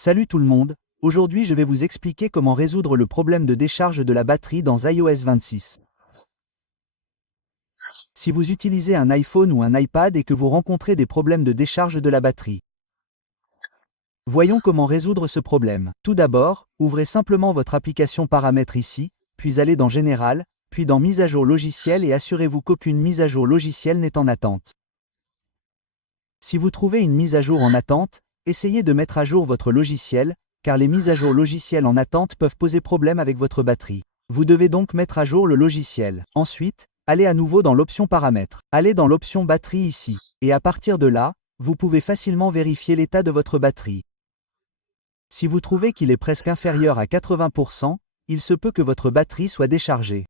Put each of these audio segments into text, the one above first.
Salut tout le monde, aujourd'hui je vais vous expliquer comment résoudre le problème de décharge de la batterie dans iOS 26. Si vous utilisez un iPhone ou un iPad et que vous rencontrez des problèmes de décharge de la batterie. Voyons comment résoudre ce problème. Tout d'abord, ouvrez simplement votre application Paramètres ici, puis allez dans Général, puis dans Mise à jour logiciel et assurez-vous qu'aucune mise à jour logiciel n'est en attente. Si vous trouvez une mise à jour en attente, essayez de mettre à jour votre logiciel, car les mises à jour logicielles en attente peuvent poser problème avec votre batterie. Vous devez donc mettre à jour le logiciel. Ensuite, allez à nouveau dans l'option Paramètres. Allez dans l'option Batterie ici. Et à partir de là, vous pouvez facilement vérifier l'état de votre batterie. Si vous trouvez qu'il est presque inférieur à 80%, il se peut que votre batterie soit déchargée.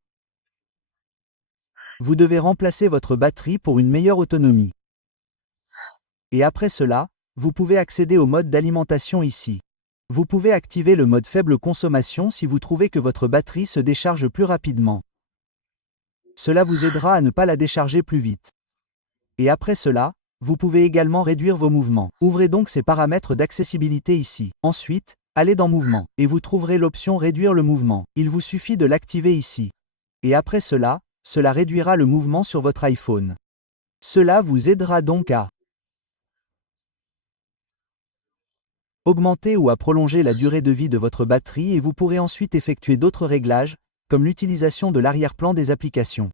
Vous devez remplacer votre batterie pour une meilleure autonomie. Et après cela, vous pouvez accéder au mode d'alimentation ici. Vous pouvez activer le mode faible consommation si vous trouvez que votre batterie se décharge plus rapidement. Cela vous aidera à ne pas la décharger plus vite. Et après cela, vous pouvez également réduire vos mouvements. Ouvrez donc ces paramètres d'accessibilité ici. Ensuite, allez dans Mouvement, et vous trouverez l'option Réduire le mouvement. Il vous suffit de l'activer ici. Et après cela, cela réduira le mouvement sur votre iPhone. Cela vous aidera donc à augmenter ou à prolonger la durée de vie de votre batterie et vous pourrez ensuite effectuer d'autres réglages, comme l'utilisation de l'arrière-plan des applications.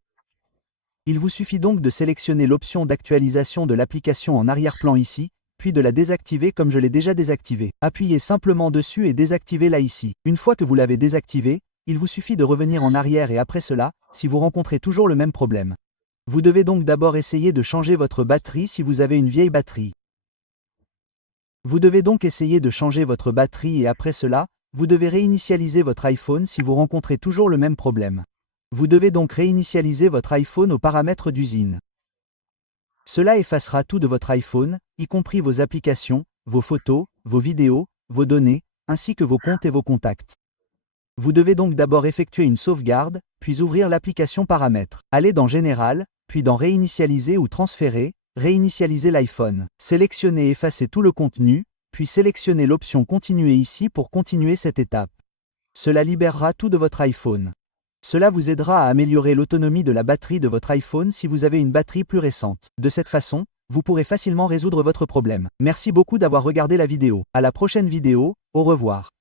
Il vous suffit donc de sélectionner l'option d'actualisation de l'application en arrière-plan ici, puis de la désactiver comme je l'ai déjà désactivée. Appuyez simplement dessus et désactivez-la ici. Une fois que vous l'avez désactivée, il vous suffit de revenir en arrière et après cela, si vous rencontrez toujours le même problème. Vous devez donc d'abord essayer de changer votre batterie si vous avez une vieille batterie. Vous devez donc essayer de changer votre batterie et après cela, vous devez réinitialiser votre iPhone si vous rencontrez toujours le même problème. Vous devez donc réinitialiser votre iPhone aux paramètres d'usine. Cela effacera tout de votre iPhone, y compris vos applications, vos photos, vos vidéos, vos données, ainsi que vos comptes et vos contacts. Vous devez donc d'abord effectuer une sauvegarde, puis ouvrir l'application Paramètres. Allez dans Général, puis dans Réinitialiser ou Transférer, réinitialiser l'iPhone. Sélectionnez Effacer tout le contenu, puis sélectionnez l'option Continuer ici pour continuer cette étape. Cela libérera tout de votre iPhone. Cela vous aidera à améliorer l'autonomie de la batterie de votre iPhone si vous avez une batterie plus récente. De cette façon, vous pourrez facilement résoudre votre problème. Merci beaucoup d'avoir regardé la vidéo. À la prochaine vidéo, au revoir.